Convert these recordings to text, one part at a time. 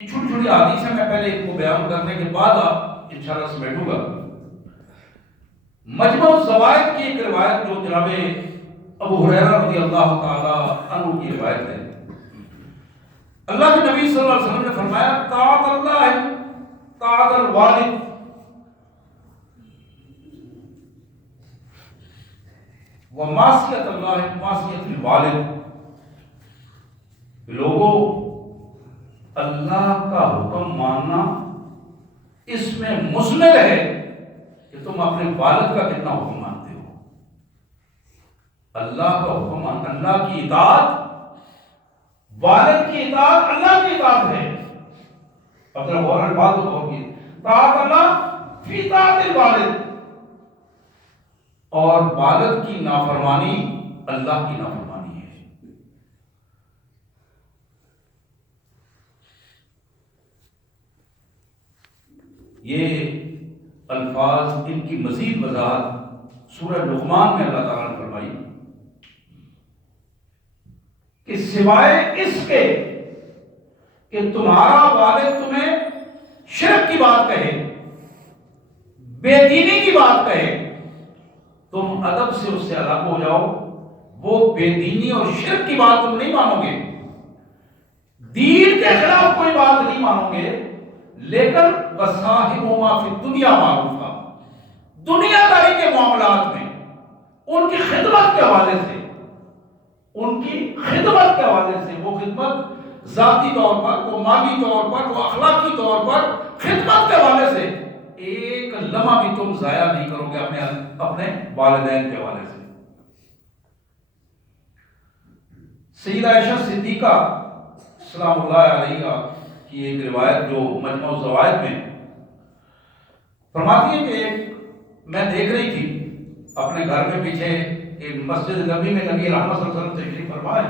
چھوٹی چھوٹی حدیثیں میں پہلے ان کو بیان کرنے کے بعد آپ انشاءاللہ سمیٹوں گا۔ مجمع الزوائد کی ایک روایت جو جناب ابو ہریرہ رضی اللہ تعالی عنہ کی روایت ہے، اللہ کے نبی صلی اللہ علیہ وسلم نے فرمایا طاعت اللہ طاعت الوالد ومعصیت اللہ معصیت الوالد۔ لوگوں، اللہ کا حکم ماننا اس میں مضمر ہے کہ تم اپنے والد کا کتنا حکم مانتے ہو۔ اللہ کا حکم ماننا، اللہ کی اطاعت، والد کی اطاعت اللہ کی اطاعت ہے۔ اب ذرا غور الفاظ ہوگی، طاعت اللہ فی طاعت الوالد، اور والد کی نافرمانی اللہ کی نافرمانی ہے۔ یہ الفاظ، ان کی مزید وضاحت سورہ لقمان میں اللہ تعالیٰ نے فرمائی کہ سوائے اس کے کہ تمہارا والد تمہیں شرک کی بات کہے، بے دینی کی بات کہے، تم ادب سے اس سے الگ ہو جاؤ۔ وہ بے دینی اور شرک کی بات تم نہیں مانو گے، دین کے خلاف کوئی بات نہیں مانو گے، لیکن وصاحبہما فی الدنیا معروفا، دنیا داری کے معاملات میں ان کی خدمت کے حوالے سے، ان کی خدمت کے حوالے سے، وہ خدمت ذاتی طور پر، وہ مالی طور پر، وہ اخلاقی طور پر، خدمت کے حوالے سے ایک لمحہ بھی تم ضائع نہیں کرو گے اپنے والدین کے حوالے سے۔ سیدہ عائشہ صدیقہ سلام اللہ علیہا کی ایک روایت جو مجمع الزوائد میں فرماتی ہے کہ میں دیکھ رہی تھی اپنے گھر میں پیچھے ایک مسجد نبی میں نبی رحمت صلی اللہ علیہ وسلم تشریف فرما ہے،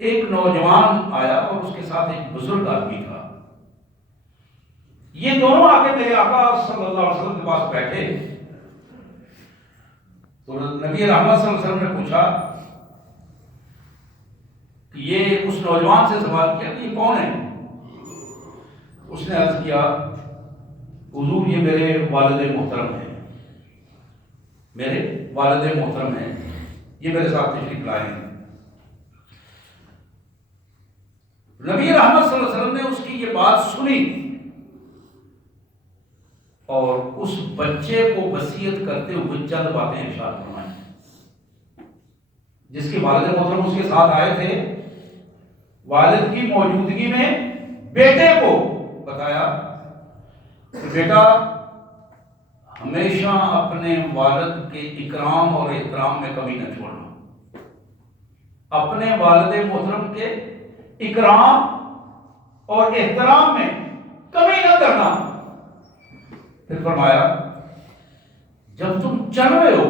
ایک نوجوان آیا اور اس کے ساتھ ایک بزرگ آدمی تھا۔ یہ دونوں آ کے میرے آقا صلی اللہ علیہ وسلم کے پاس بیٹھے تو نبی رحمت صلی اللہ علیہ وسلم نے پوچھا کہ یہ اس نوجوان سے سوال کیا کہ یہ کون ہے؟ اس نے عرض کیا حضور یہ میرے والد محترم ہیں، میرے والد محترم ہیں، یہ میرے ساتھ تشریف لائے ہیں۔ نبی رحمت صلی اللہ علیہ وسلم نے اس کی یہ بات سنی اور اس بچے کو وصیت کرتے ہوئے چند باتیں ارشاد فرمائیں۔ جس کے والد محترم اس کے ساتھ آئے تھے، والد کی موجودگی میں بیٹے کو بتایا کہ بیٹا ہمیشہ اپنے والد کے اکرام اور احترام میں کمی نہ چھوڑنا، اپنے والد محترم کے اکرام اور احترام میں کمی نہ کرنا۔ پھر فرمایا جب تم چل رہے ہو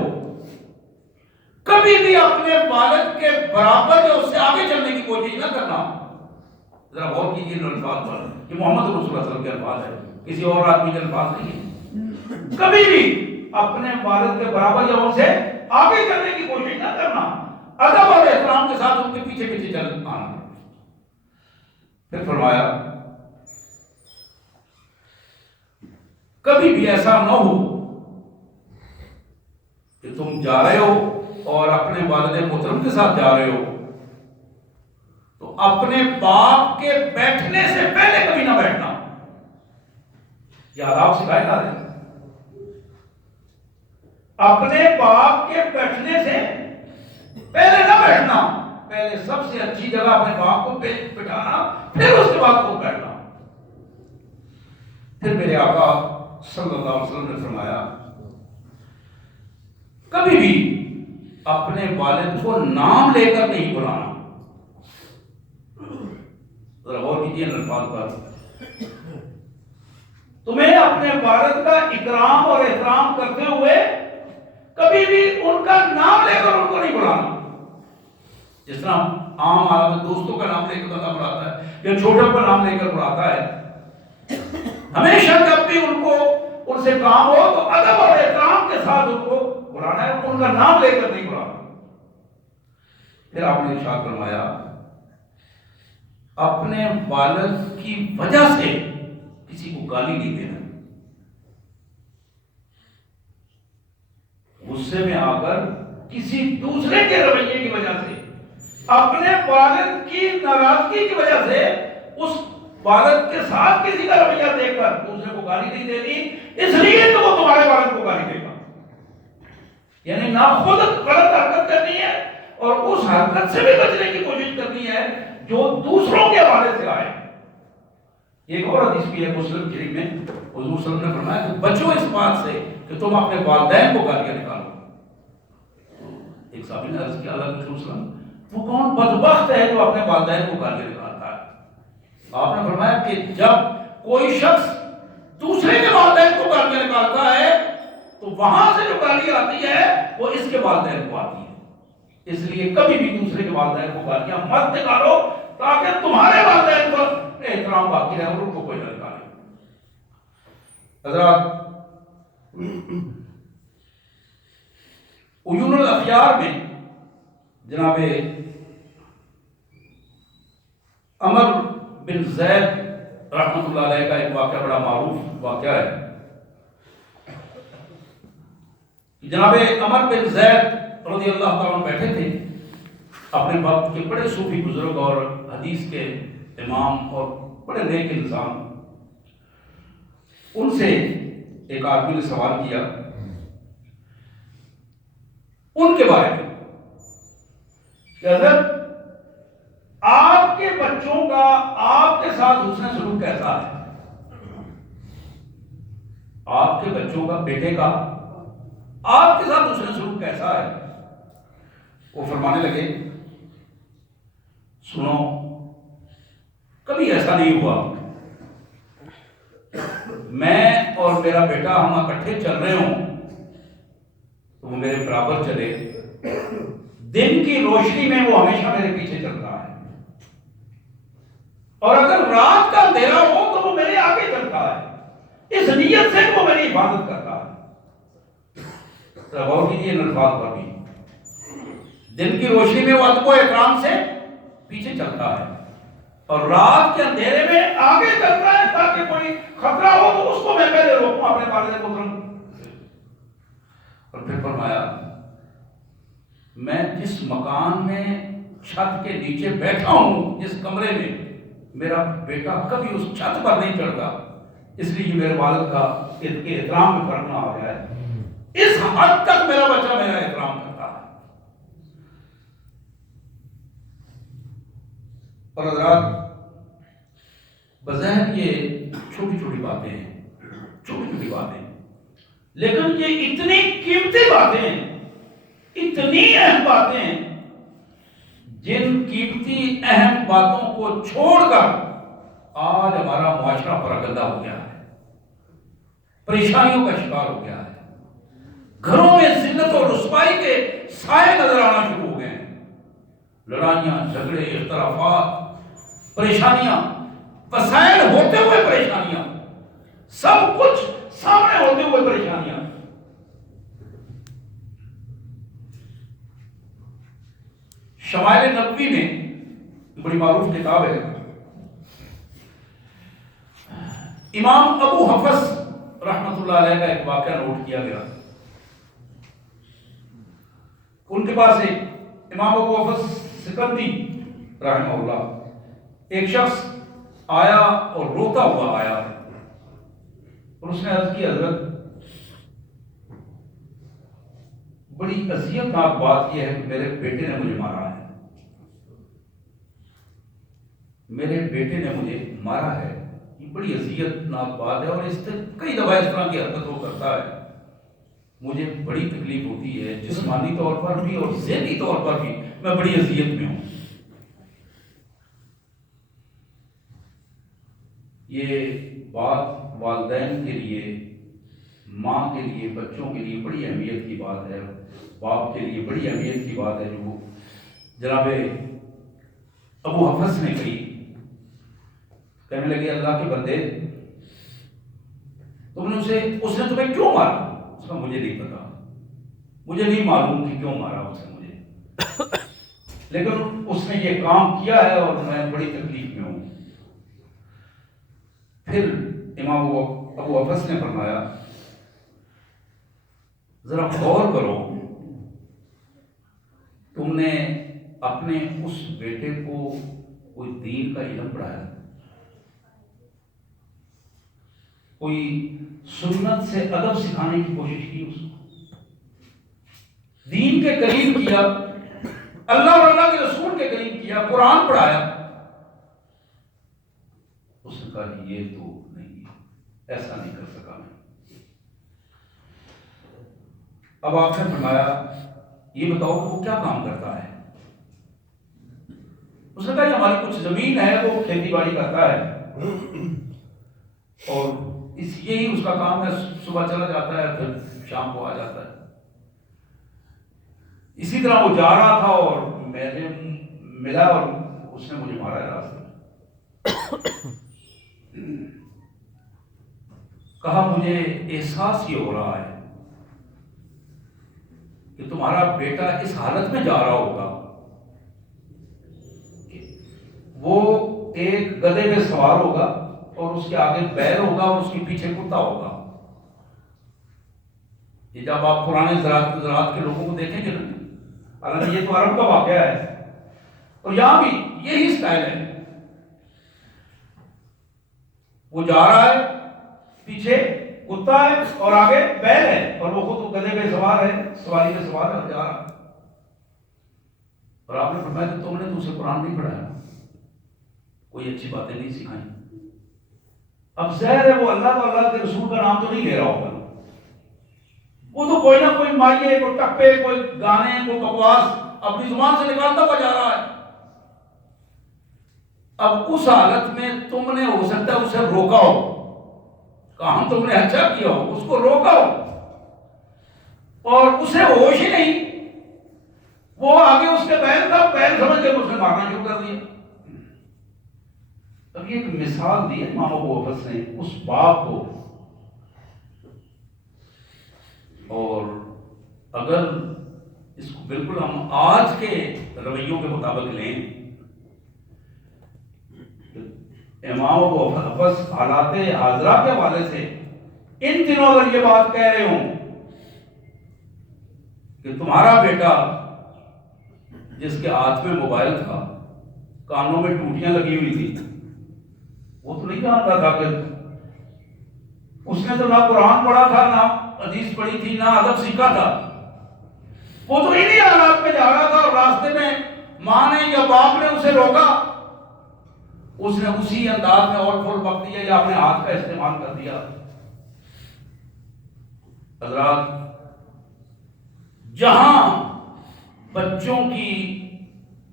کبھی بھی اپنے والد کے برابر یا اس سے آگے چلنے کی کوشش نہ کرنا۔ ذرا غور کیجیے ان الفاظ پر، یہ محمد رسول اللہ صلی اللہ علیہ وسلم کے الفاظ ہے، کسی اور آدمی کے الفاظ نہیں ہے۔ کبھی بھی اپنے والد کے برابر یا ان سے آگے چلنے کی کوشش نہ کرنا، ادب اور احترام کے ساتھ ان کے پیچھے پیچھے چل آنا۔ پھر فرمایا کبھی بھی ایسا نہ ہو کہ تم جا رہے ہو اور اپنے والد محترم کے ساتھ جا رہے ہو تو اپنے باپ کے بیٹھنے سے پہلے کبھی نہ بیٹھنا۔ یہ آداب سکھائے جا رہے ہیں، اپنے باپ کے بیٹھنے سے پہلے نہ بیٹھنا، پہلے سب سے اچھی جگہ اپنے باپ کو بٹھانا، پھر اس کے بعد خود بیٹھنا۔ پھر میرے آقا صلی اللہ علیہ وسلم نے فرمایا کبھی بھی اپنے والد کو نام لے کر نہیں بلانا۔ ذرا غور کیجیے ان الفاظ پر، تمہیں اپنے والد کا اکرام اور احترام کرتے ہوئے کبھی بھی ان کا نام لے کر ان کو نہیں بلانا۔ جس طرح عام آدمی دوستوں کا نام لے کر بندہ بلاتا ہے یا چھوٹوں کا نام لے کر بلاتا ہے، ہمیشہ جب بھی ان کو ان سے کام ہو تو ادب اور احترام کے ساتھ ان کو بلانا ہے، ان کا نام لے کر نہیں بلانا۔ پھر آپ نے ارشاد فرمایا اپنے والد کی وجہ سے کسی کو گالی نہیں دینا. غصے میں آ کر کسی دوسرے کے رویے کی وجہ سے، اپنے والد کی ناراضگی کی وجہ سے، اس والد کے ساتھ کسی کا رویہ دیکھ کر دوسرے کو گالی نہیں دینی، اس لیے تو وہ تمہارے والد کو گالی دے گا. یعنی نہ خود غلط حرکت کرنی ہے اور اس حرکت سے بھی بچنے کی کوشش کرنی ہے جو دوسروں کے حوالے سے آئے. ایک اور حدیث بھی ہے مسلم شریف میں، حضور صلی اللہ علیہ وسلم نے فرمایا کہ بچو اس بات سے کہ تم اپنے والدین کو گالیاں نکالو. ایک صحابی نے عرض کیا اللہ کے رسول صلی اللہ علیہ وسلم وہ کون بدبخت ہے جو اپنے والدین کو گالیاں نکالتا ہے؟ آپ نے فرمایا کہ جب کوئی شخص دوسرے کے والدین کو گالیاں نکالتا ہے تو وہاں سے جو گالی آتی ہے وہ اس کے والدین کو آتی ہے. اس لیے کبھی بھی دوسرے کے والدین کو گالیاں مت نکالو تاکہ تمہارے والدین پر احترام باقی رہے اور ان کو کوئی نہ نکالے. حضرات، عیون الاخیار میں جناب عمر بن زید رحمۃ اللہ علیہ کا ایک واقعہ بڑا معروف واقعہ ہے. جناب عمر بن زید رضی اللہ تعالیٰ بیٹھے تھے، اپنے وقت کے بڑے صوفی بزرگ اور حدیث کے امام اور بڑے نیک انسان. ان سے ایک آدمی نے سوال کیا ان کے بارے میں کہ حضرت آپ کے بچوں کا آپ کے ساتھ حسن سلوک کیسا ہے؟ آپ کے بچوں کا، بیٹے کا آپ کے ساتھ حسن سلوک کیسا ہے؟ وہ فرمانے لگے سنو، کبھی ایسا نہیں ہوا میں اور میرا بیٹا ہم اکٹھے چل رہے ہوں تو وہ میرے برابر چلے، دن کی روشنی میں وہ ہمیشہ میرے پیچھے چلتا ہے، اور اگر رات کا اندھیرا ہو تو وہ میرے آگے چلتا ہے، اس نیت سے وہ میری حفاظت کرتا ہے. غور کیجیے ان الفاظ پر بھی. دن کی روشنی میں وہ ادب و احترام سے پیچھے چلتا ہے اور رات کے اندھیرے میں آگے چلتا ہے تاکہ کوئی خطرہ ہو تو اس کو میں پہلے روکوں اپنے والد محترم. اور پھر فرمایا میں جس مکان میں چھت کے نیچے بیٹھا ہوں، جس کمرے میں، میرا بیٹا کبھی اس چھت پر نہیں چڑھتا، اس لیے میرے والد کا احترام میں فرق نہ آ گیا ہے. اس حد تک میرا بچہ میرا احترام کرتا ہے. اور حضرات، بظاہر یہ چھوٹی چھوٹی باتیں ہیں، چھوٹی چھوٹی باتیں، لیکن یہ اتنی قیمتی باتیں ہیں، اتنی اہم باتیں ہیں، جن قیمتی اہم باتوں کو چھوڑ کر آج ہمارا معاشرہ پراگندہ ہو گیا ہے، پریشانیوں کا شکار ہو گیا ہے. گھروں میں ذلت اور رسوائی کے سائے نظر آنا شروع ہو گئے ہیں. لڑائیاں، جھگڑے، اختلافات، پریشانیاں، وسائل ہوتے ہوئے پریشانیاں، سب کچھ سامنے ہوتے ہوئے پریشانیاں. شمائل نبوی میں بڑی معروف کتاب ہے، امام ابو حفص رحمۃ اللہ علیہ کا ایک واقعہ نوٹ کیا گیا. ان کے پاس ایک امام ابو حفص سکندی رحمہ اللہ، ایک شخص آیا اور روتا ہوا آیا اور اس نے عرض کی حضرت بڑی اذیت ناک بات یہ ہے کہ میرے بیٹے نے مجھے مارا ہے، میرے بیٹے نے مجھے مارا ہے. یہ بڑی اذیت ناک بات ہے اور اس سے کئی دفعہ اس طرح کی حرکت وہ کرتا ہے، مجھے بڑی تکلیف ہوتی ہے، جسمانی طور پر بھی اور ذہنی طور پر بھی میں بڑی اذیت میں ہوں. یہ بات والدین کے لیے، ماں کے لیے، بچوں کے لیے بڑی اہمیت کی بات ہے، باپ کے لیے بڑی اہمیت کی بات ہے جو جناب ابو حفص نے کہی. کہنے لگے اللہ کے بندے، تم نے اس نے تمہیں کیوں مارا؟ اس کا مجھے نہیں پتا، مجھے نہیں معلوم کہ کیوں مارا اس نے مجھے، لیکن اس نے یہ کام کیا ہے اور میں بڑی تکلیف میں ہوں. پھر امام ابو حفص نے فرمایا ذرا غور کرو، تم نے اپنے اس بیٹے کو کوئی دین کا علم پڑھایا، کوئی سنت سے ادب سکھانے کی کوشش کی، اس کو دین کے قریب کیا، اللہ اور اللہ کے رسول کے قریب کیا، قرآن پڑھایا؟ اس نے کہا کہ یہ تو نہیں، ایسا نہیں کر سکا میں۔ اب آپ نے فرمایا یہ بتاؤ وہ کیا کام کرتا ہے؟ اس نے کہا کہ ہماری کچھ زمین ہے، وہ کھیتی باڑی کرتا ہے، اور یہی اس کا کام ہے، صبح چلا جاتا ہے پھر شام کو آ جاتا ہے۔ اسی طرح وہ جا رہا تھا اور میں نے ملا اور اس نے مجھے مارا ہے راستے میں۔ کہا مجھے احساس یہ ہو رہا ہے کہ تمہارا بیٹا اس حالت میں جا رہا ہوگا کہ وہ ایک گدھے پہ سوار ہوگا اور اس کے آگے بیل ہوگا اور اس کے پیچھے کتا ہوگا۔ یہ جب آپ پرانے زراعت کے لوگوں کو دیکھیں گے نا، حالانکہ یہ تو عرب کا واقعہ ہے، اور یہاں بھی یہی سٹائل ہے، وہ جا رہا ہے، پیچھے کتا ہے اور آگے بیل ہے، اور وہ خود گدھے پہ سوار ہے، سواری پہ سوار ہے اور جا رہا ہے۔ اور آپ نے فرمایا کہ تم نے تو اسے قرآن نہیں پڑھایا، کوئی اچھی باتیں نہیں سکھائیں۔ اب ظاہر ہے وہ اللہ اور اللہ کے رسول کا نام تو نہیں لے رہا ہوگا، وہ تو کوئی نہ کوئی مائیے، کوئی ٹپے، کوئی گانے، کوئی بکواس اپنی زبان سے نکالتا ہوا جا رہا ہے۔ اب اس حالت میں تم نے ہو سکتا ہے اسے روکا ہو، کام تم نے اچھا کیا ہو، اس کو روکا ہو، اور اسے ہوش ہی نہیں، وہ آگے اس کے بیل تھا، بیل سمجھ کے اس نے مارنا شروع کر دیا۔ اب یہ ایک مثال دی ہے امام ابو حفص نے اس باپ کو، اور اگر اس کو بالکل ہم آج کے رویوں کے مطابق لیں، امام ابو حفص حالات حاضرہ کے حوالے سے ان دنوں اگر یہ بات کہہ رہے ہوں کہ تمہارا بیٹا جس کے ہاتھ میں موبائل تھا، کانوں میں ٹوٹیاں لگی ہوئی تھی، وہ تو نہیں جانتا تھا کہ اس نے تو نہ قرآن پڑھا تھا، نہ حدیث پڑھی تھی، نہ ادب سیکھا تھا، وہ تو انہی حالات میں جا رہا تھا، اور راستے میں ماں نے یا باپ نے اسے روکا، اس نے اسی انداز میں اور پھول بک دیا یا اپنے ہاتھ کا استعمال کر دیا۔ حضرات، جہاں بچوں کی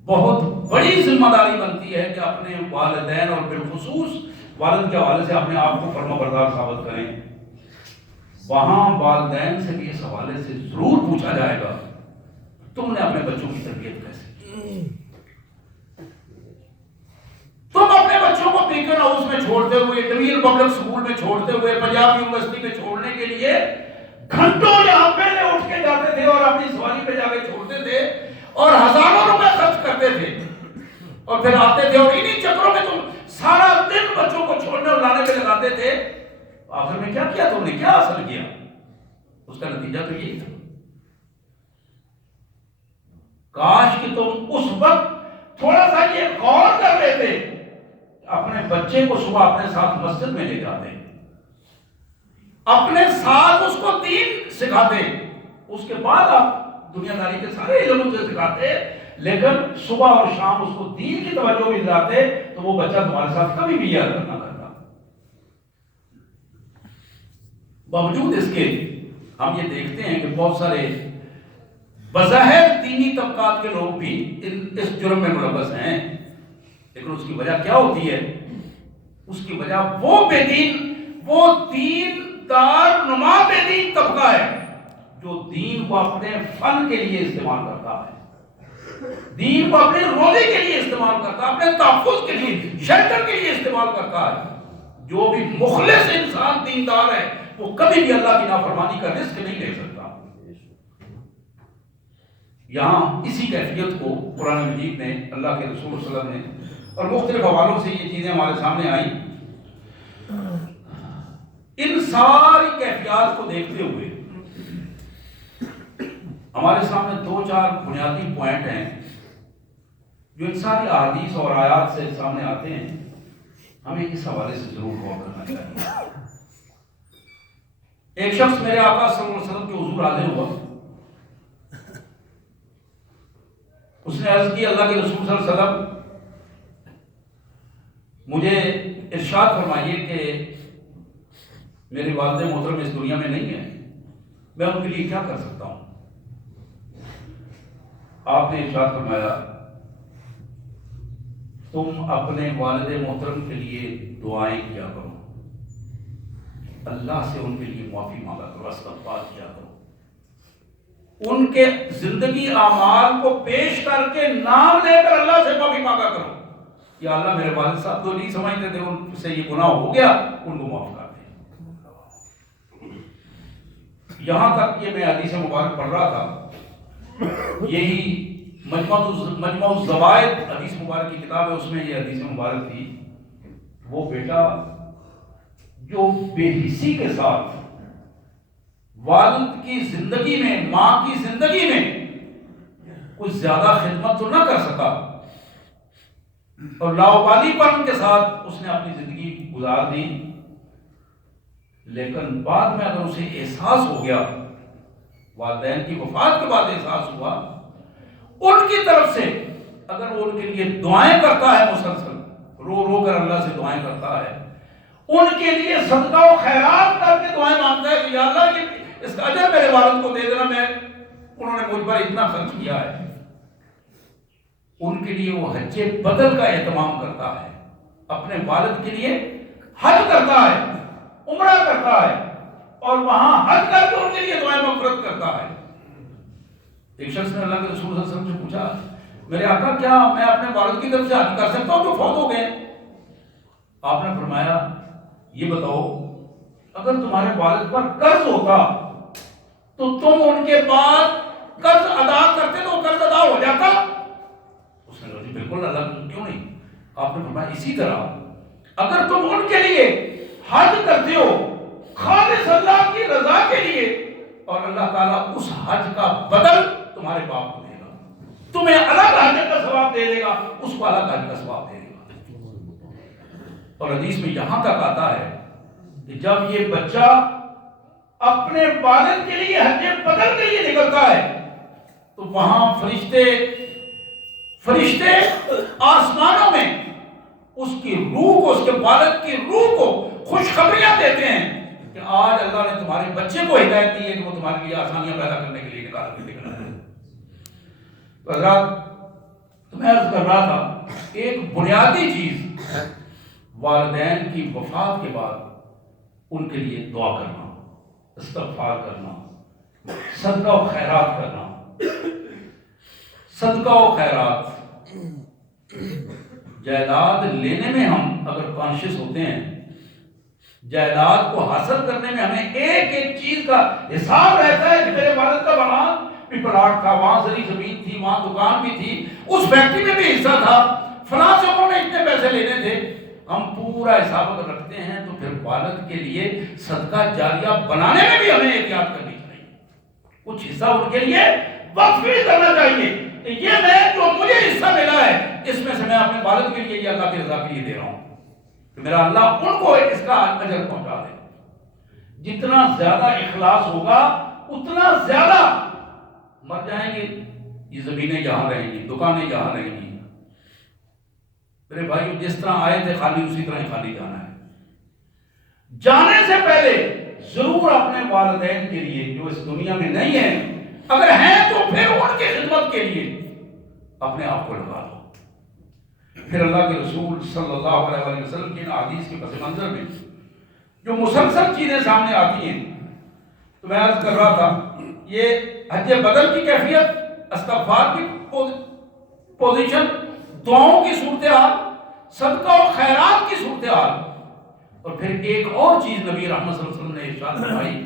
بہت بڑی ذمہ داری بنتی ہے کہ اپنے والدین اور بالخصوص والد کے حوالے سے اپنے آپ کو فرما بردار ثابت کریں، وہاں والدین سے بھی اس حوالے سے ضرور پوچھا جائے گا تم نے اپنے بچوں کی تربیت کیسے کی؟ تم اپنے بچوں کو بیکن ہاؤس میں چھوڑتے ہوئے، طویل پبلک سکول میں چھوڑتے ہوئے، پنجاب یونیورسٹی میں چھوڑنے کے لیے گھنٹوں یہاں پہلے اٹھ کے جاتے تھے اور اپنی سواری پہ جا کے چھوڑتے تھے اور ہزاروں روپے خرچ کرتے تھے، اور پھر آتے تھے اور انہی چکروں میں تم سارا دن بچوں کو چھوڑنے اور لانے پہ لگاتے تھے۔ آخر میں کیا کیا تم نے؟ کیا حاصل کیا؟ اس کا نتیجہ تو یہی تھا۔ کاش کہ تم اس وقت تھوڑا سا یہ غور کر لیتے، اپنے بچے کو صبح اپنے ساتھ مسجد میں لے جاتے، اپنے ساتھ اس کو دین سکھاتے، اس کے بعد آپ دنیا داری کے سارے علم سے سکھاتے، لیکن صبح اور شام اس کو دین کی توجہ بھی دلاتے، تو وہ بچہ تمہارے ساتھ کبھی بھی یہ حرکت نہ کرتا۔ باوجود اس کے ہم یہ دیکھتے ہیں کہ بہت سارے بظاہر دینی طبقات کے لوگ بھی اس جرم میں ملوث ہیں، لیکن اس کی وجہ کیا ہوتی ہے؟ اس کی وجہ وہ بے دین، وہ دین دار نما بے دین طبقہ ہے جو دین کو اپنے فن کے لیے استعمال کرتا ہے، دین کو اپنے روزے کے لیے استعمال کرتا ہے، اپنے تحفظ کے لیے، شیلٹر کے لیے استعمال کرتا ہے۔ جو بھی مخلص انسان دیندار ہے وہ کبھی بھی اللہ کی نافرمانی کا رزق نہیں لے سکتا۔ یہاں اسی کیفیت کو قرآن مجید نے، اللہ کے رسول صلی اللہ علیہ وسلم نے، اور مختلف حوالوں سے یہ چیزیں ہمارے سامنے آئیں ساری کیفیات کو دیکھتے ہوئے ہمارے سامنے دو چار بنیادی پوائنٹ ہیں جو ان ساری احادیث اور آیات سے سامنے آتے ہیں، ہمیں اس حوالے سے ضرور غور کرنا چاہیے۔ ایک شخص میرے آقا صلی اللہ علیہ وسلم کے حضور حاضر ہوا، اس نے عرض کی اللہ کے رسول صلی اللہ علیہ وسلم مجھے ارشاد فرمائیے کہ میرے والد محترم اس دنیا میں نہیں ہیں، میں ان کے لیے کیا کر سکتا ہوں؟ آپ نے ارشاد فرمایا تم اپنے والد محترم کے لیے دعائیں کیا کرو، اللہ سے ان کے لیے معافی مانگا کرو، استغفار کیا کرو، ان کے زندگی اعمال کو پیش کر کے نام لے کر اللہ سے معافی مانگا کرو، یا اللہ میرے والد صاحب تو نہیں سمجھتے تھے، ان سے یہ گناہ ہو گیا، ان کو معاف کر دیں۔ یہاں تک کہ میں حدیث مبارک پڑھ رہا تھا، یہی مجمع الزوائد حدیث مبارک کی کتاب ہے، اس میں یہ حدیث مبارک تھی، وہ بیٹا جو بے حسی کے ساتھ والد کی زندگی میں، ماں کی زندگی میں کچھ زیادہ خدمت تو نہ کر سکا اور لاوبالی پن کے ساتھ اس نے اپنی زندگی گزار دی، لیکن بعد میں اگر اسے احساس ہو گیا، والدین کی وفات کے بعد احساس ہوا، ان کی طرف سے اگر وہ ان کے لیے دعائیں کرتا ہے، مسلسل رو رو کر اللہ سے دعائیں کرتا ہے، ان کے لیے صدقہ و خیرات کر کے دعائیں مانگتا ہے کہ یا اللہ یہ اس کا اجر میرے والد کو دے دینا، انہوں نے مجھ پر اتنا خرچ کیا ہے، ان کے لیے وہ حج بدل کا اہتمام کرتا ہے، اپنے والد کے لیے حج کرتا ہے، عمرہ کرتا ہے، اور وہاں حج کر کے ان کے لیے دعائیں مغفرت کرتا ہے۔ ایک شخص نے اللہ کے رسول صلی اللہ علیہ وسلم سے پوچھا میرے آقا کیا میں اپنے والد کی طرف سے حج کر سکتا ہوں جو فوت ہو گئے؟ آپ نے فرمایا یہ بتاؤ اگر تمہارے والد پر قرض ہوتا تو تم ان کے بعد قرض ادا کرتے تو قرض ادا ہو جاتا؟ اس نے کہا جی بالکل اللہ کیوں نہیں۔ آپ نے فرمایا اسی طرح اگر تم ان کے لیے حج کرتے ہو خالص اللہ کی رضا کے لیے، اور اللہ تعالیٰ اس حج کا بدل تمہارے باپ کو دے گا، تمہیں الگ حج کا ثواب دے دے گا، اس کو الگ حج کا ثواب دے دے گا۔ اور حدیث میں یہاں تک آتا ہے کہ جب یہ بچہ اپنے والد کے لیے حج بدل کے لیے نکلتا ہے تو وہاں فرشتے آسمانوں میں اس کی روح کو، اس کے والد کی روح کو خوشخبریاں دیتے ہیں کہ آج اللہ نے تمہارے بچے کو ہدایت دی ہے کہ وہ تمہارے لیے آسانیاں پیدا کرنے کے لیے نکالا ہے۔ تو حضرات تو میں عرض کر رہا تھا ایک بنیادی چیز والدین کی وفات کے بعد ان کے لیے دعا کرنا، استغفار کرنا، صدقہ و خیرات کرنا۔ صدقہ و خیرات، جائیداد لینے میں ہم اگر کانشیس ہوتے ہیں، جائیداد کو حاصل کرنے میں ہمیں ایک ایک چیز کا حساب رہتا ہے کہ میرے والد کا وہاں بھی پلاٹ تھا، وہاں زرعی زمین تھی، وہاں دکان بھی تھی، اس فیکٹری میں بھی حصہ تھا، فلاں سے انہوں نے اتنے پیسے لینے تھے، ہم پورا حساب اگر رکھتے ہیں تو پھر والد کے لیے صدقہ جاریہ بنانے میں بھی ہمیں احتیاط کرنی چاہیے، کچھ حصہ ان کے لیے وقف بھی کرنا چاہیے کہ یہ میں جو مجھے حصہ ملا ہے اس میں سے میں اپنے والد کے لیے یہ اللہ کی رضا کے لیے دے رہا ہوں کہ میرا اللہ ان کو اس کا اجر پہنچا دے۔ جتنا زیادہ اخلاص ہوگا اتنا زیادہ مر جائیں گے، یہ زمینیں جہاں رہیں گی، دکانیں جہاں رہیں گی، میرے بھائیو جس طرح آئے تھے خالی اسی طرح ہی خالی جانا ہے۔ جانے سے پہلے ضرور اپنے والدین کے لیے جو اس دنیا میں نہیں ہیں، اگر ہیں تو پھر ان کی خدمت کے لیے اپنے آپ کو لگا دو۔ پھر اللہ کے رسول صلی اللہ علیہ وسلم کی احادیث کے پس منظر میں جو مسلسل چیزیں سامنے آتی ہیں، تو میں عرض کر رہا تھا یہ حج بدل کی کیفیت، استغفار کی پوزیشن، دعاؤں کی صورتحال، صدقہ و خیرات کی صورتحال، اور پھر ایک اور چیز نبی رحمت صلی اللہ علیہ وسلم نے ارشاد فرمائی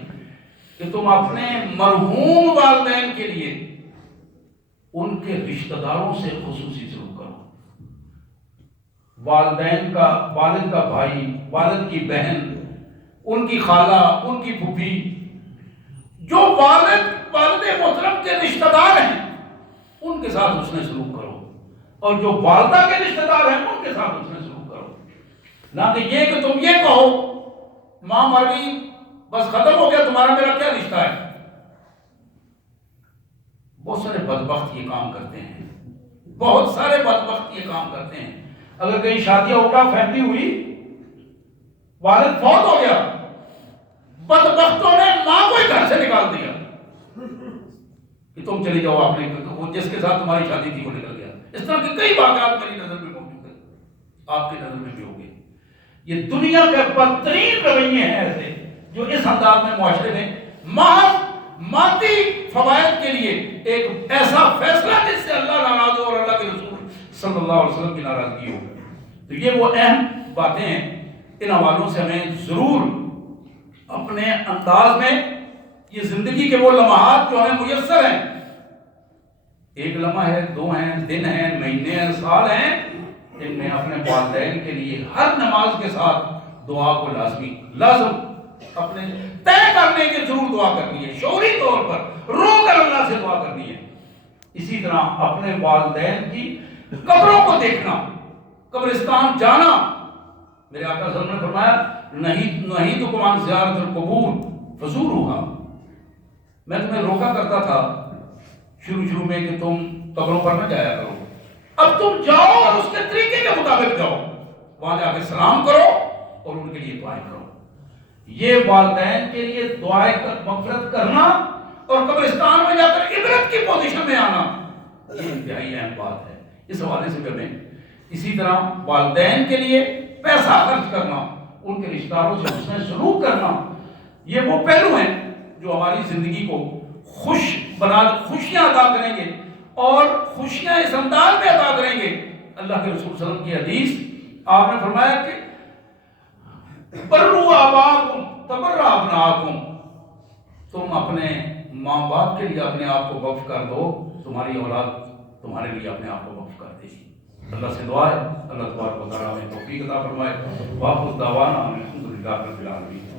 کہ تم اپنے مرحوم والدین کے لیے ان کے رشتہ داروں سے خصوصی سلوک کرو۔ والد کا بھائی، والد کی بہن، ان کی خالہ، ان کی پھوپھی، جو والد محترم کے رشتہ دار ہیں ان کے ساتھ حسن سلوک کرو، اور جو والدہ کے رشتہ دار ہیں ان کے ساتھ حسن سلوک کرو۔ نہ کہ یہ کہ تم یہ کہو ماں مر گئی بس ختم ہو گیا، تمہارا میرا کیا رشتہ ہے۔ بہت سارے بدبخت یہ کام کرتے ہیں، بہت سارے بدبخت یہ کام کرتے ہیں۔ اگر کہیں شادیاں اٹھا فیملی ہوئی، والد فوت ہو گیا، بدبختوں نے ماں کو ہی گھر سے نکال دیا کہ تم چلی جاؤ، آپ نے وہ جس کے ساتھ تمہاری شادی تھی وہ نکل گیا۔ اس طرح کے کئی واقعات میری نظر میں موجود ہیں، آپ کی نظر میں بھی ہوں گے۔ یہ دنیا کے بدترین رویے ہیں ایسے جو اس انداز میں معاشرے میں محض مادی فوائد کے لیے ایک ایسا فیصلہ جس سے اللہ ناراض ہو اور اللہ کے رسول صلی اللہ علیہ وسلم کی ناراضگی ہو۔ تو یہ وہ اہم باتیں ہیں، ان حوالوں سے ہمیں ضرور اپنے انداز میں یہ زندگی کے وہ لمحات جو ہمیں میسر ہیں، ایک لمحہ ہے، دو ہیں، دن ہیں، مہینے ہیں، سال ہیں، ان میں اپنے والدین کے لیے ہر نماز کے ساتھ دعا کو لازم اپنے طے کرنے کے ضرور دعا کرنی ہے، شعوری طور پر رو کر اللہ سے دعا کرنی ہے۔ اسی طرح اپنے والدین کی قبروں کو دیکھنا، قبرستان جانا۔ میرے آقا صلی اللہ علیہ وسلم نے فرمایا نہیں تو کمان زیارت القبور فزورھا، میں تمہیں روکا کرتا تھا شروع میں کہ تم قبروں پر نہ جایا کرو، اب تم جاؤ اور اس کے طریقے کے مطابق جاؤ، وہاں جا کے سلام کرو اور ان کے لیے دعائیں کرو۔ یہ والدین کے لیے دعائیں مغفرت کرنا اور قبرستان میں جا کر عبرت کی پوزیشن میں آنا، یہ انتہائی اہم بات ہے۔ اس حوالے سے بھی ہمیں اسی طرح والدین کے لیے پیسہ خرچ کرنا، ان کے رشتہ داروں سے حسن سلوک کرنا، یہ وہ پہلو ہیں جو ہماری زندگی کو خوشیاں عطا کریں گے، اور خوشیاں اس انداز میں عطا کریں گے۔ اللہ کے رسول صلی اللہ علیہ وسلم کی حدیث، آپ نے فرمایا کہ بروا آباءکم تبرا ابناءکم، تم اپنے ماں باپ کے لیے اپنے آپ کو وقف کر دو، تمہاری اولاد تمہارے لیے اپنے آپ کو وقف کر دے گی۔ اللہ سے دعا ہے اللہ تبارک و تعالیٰ ہمیں توفیق عطا فرمائے۔ واخر دعوانا الحمدللہ رب العالمین۔